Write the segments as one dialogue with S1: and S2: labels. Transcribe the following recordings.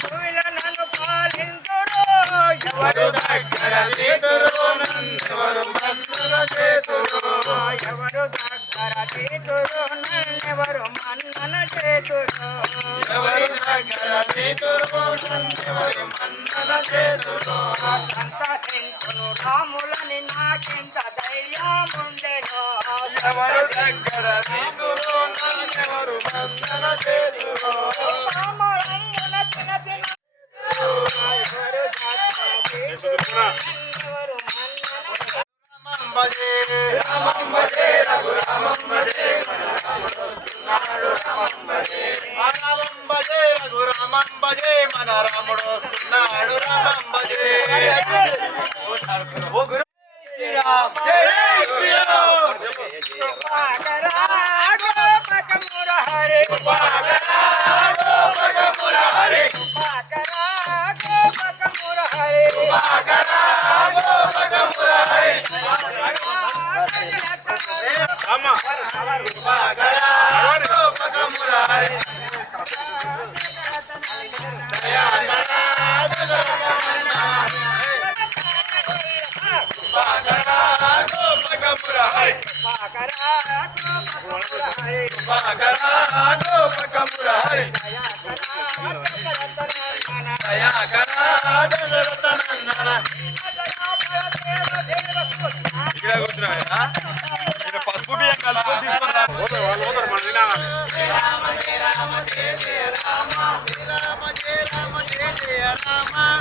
S1: భూమిలో నన్ను పాలింతురు ఎవరు
S2: దగ్గర చేతురు నన్నెవరు మన్నన చేతురు
S1: ఎవరు దగ్గర తీతురు నన్నెవరు మన్నన చేతురు
S2: ఎవరు దగ్గర చేతురు నన్నెవరు మన్నన చేతురు
S1: అంత శంకును రాములని నాకింత ధైర్యముండెను
S2: ఎవరు దగ్గర చేతురు నన్నెవరు మన్నన చేతురు రామ మన రాముడు వస్తున్నాడు రామం భజే ఓ గురు Hare
S1: పాకరా గోపకముర హరి
S2: పాకరా గోపకముర హరి దయాకరా దశరథ నందన ఇక్కడ కూర్చున్నా పసుపు బియ్యం వాళ్ళు పోతారు మన శ్రీరామ జయ రామ జయ జయ రామ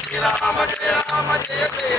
S2: శ్రీరామ జయ రామ జయ జయ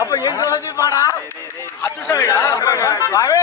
S2: அப்ப ஏன் ஜோதி பாடா? அத்துஷா பாவே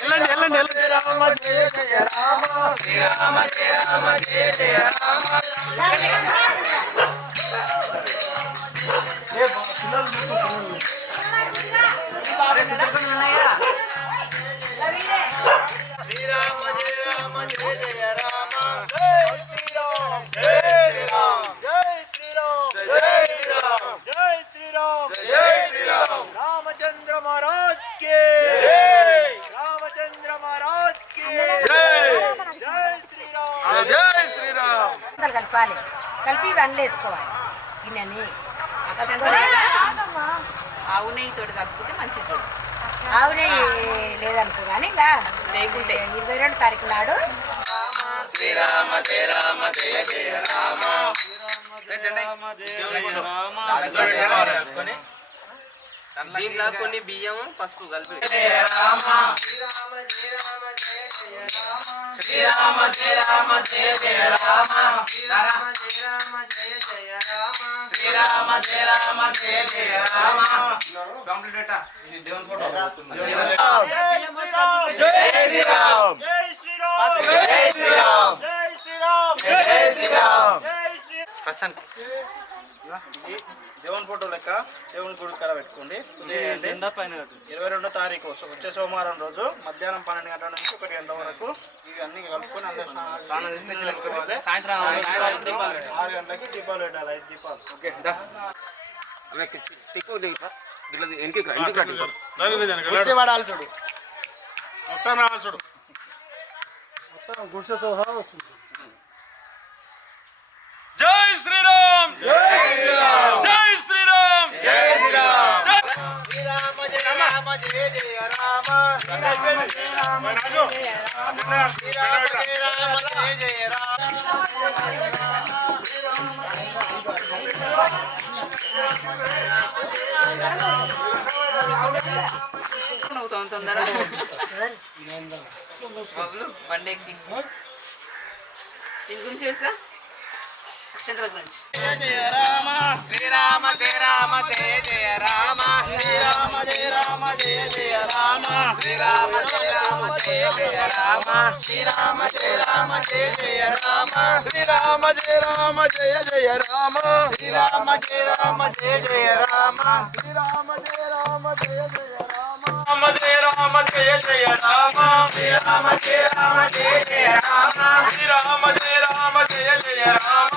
S3: వెళ్ళండి వెళ్ళండి వెళ్ళండి.
S2: రామ జయ జయ రామ. శ్రీరామ జయ రామ జయ జయ రామ
S4: కలపాలి కలిపి ఇవి వేసుకోవాలి. గిన్నెని
S5: ఆవు నెయ్యి తోటి కలుపుకుంటే మంచిది
S4: ఆవు నెయ్యి లేదనుకో కానీ ఇంకా
S5: లేకుంటే.
S4: ఇరవై రెండు తారీఖు నాడు.
S1: శ్రీరామ జయ రామ జయ జయ రామ
S6: దీంట్లో కొన్ని బియ్యం పసుపు కలిపి.
S1: రామ శ్రీరామ జయ రామ జయ జయ రామ. శ్రీరామ జయ రామ జయ జయ రామ శ్రీరామ జయ రామ జయ జయ రామ. శ్రీరామ జయ రామ జయ జయ రామ కంప్లీట్ ఇది దేవుని ఫోటో.
S3: జై శ్రీరామ్.
S1: జై శ్రీరామ్
S3: జై శ్రీరామ్
S1: జై శ్రీరామ్
S3: జై శ్రీరామ్
S1: జై
S6: దేవన్
S7: దేవుని ఫోటో లెక్క దేవుని గుడి కడ పెట్టుకోండి. ఇరవై రెండో తారీఖు వచ్చే సోమవారం రోజు మధ్యాహ్నం పన్నెండు గంటల నుంచి ఒకటి గంట వరకు ఇవి అన్ని కలుపుకొని
S6: సాయంత్రం
S7: ఆరు గంటలకి దీపాలు పెట్టాలి. ఐదు దీపాలు. మొత్తం
S1: గుడిసెతో వస్తుంది. జయ రామ జయ జయ రామ జయ రామ జయ జయ రామ
S5: తొందర బాబులు బండి ఎక్కి. దీని గురించి తెలుసా? అక్షంతల గురించి
S1: జయ రామ శ్రీరామ జయ రామ జయ జయ రామ శ్రీరామ జయ రామ జయ జయ రామ శ్రీరామ జయ రామ జయ జయ రామ శ్రీరామ జయ రామ జయ జయ రామ శ్రీరామ జయ రామ జయ జయ రామ శ్రీరామ జయ రామ జయ జయ రామ శ్రీరామ జయ రామ జయ జయ రామ
S2: రామ జయ రామ జయ జయ రామ
S1: శ్రీరామ జయ రామ జయ జయ రామ
S2: శ్రీరామ జయ రామ జయ జయ Rama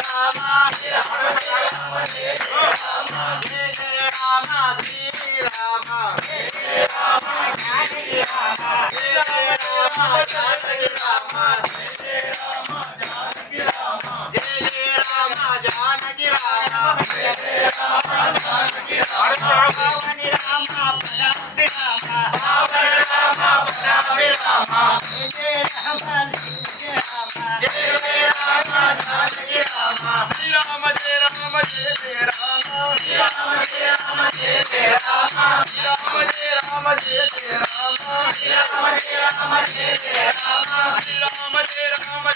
S2: Jai Ram Janaki Ram Jai Ram
S1: Janaki Ram Rama జయ జయ రామ శ్రీరామ జయ రామ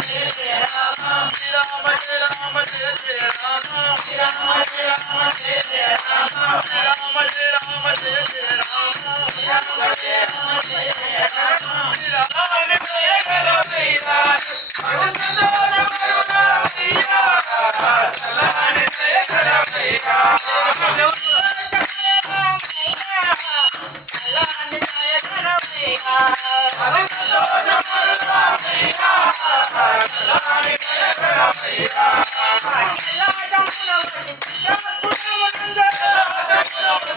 S1: జయ జయ రామ
S2: శ్రీరామ జయ రామ జయ జయ రామ
S1: శ్రీరామ జయ రామ జయ జయ రామ
S2: శ్రీరామ జయ రామ జయ జయ రామ
S1: శ్రీరామ జయ రామ జయ జయ రామ
S2: శ్రీరామ జయ రామ జయ జయ రామ
S1: శ్రీరామ జయ
S2: గణపయ్యా మరు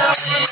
S2: I'm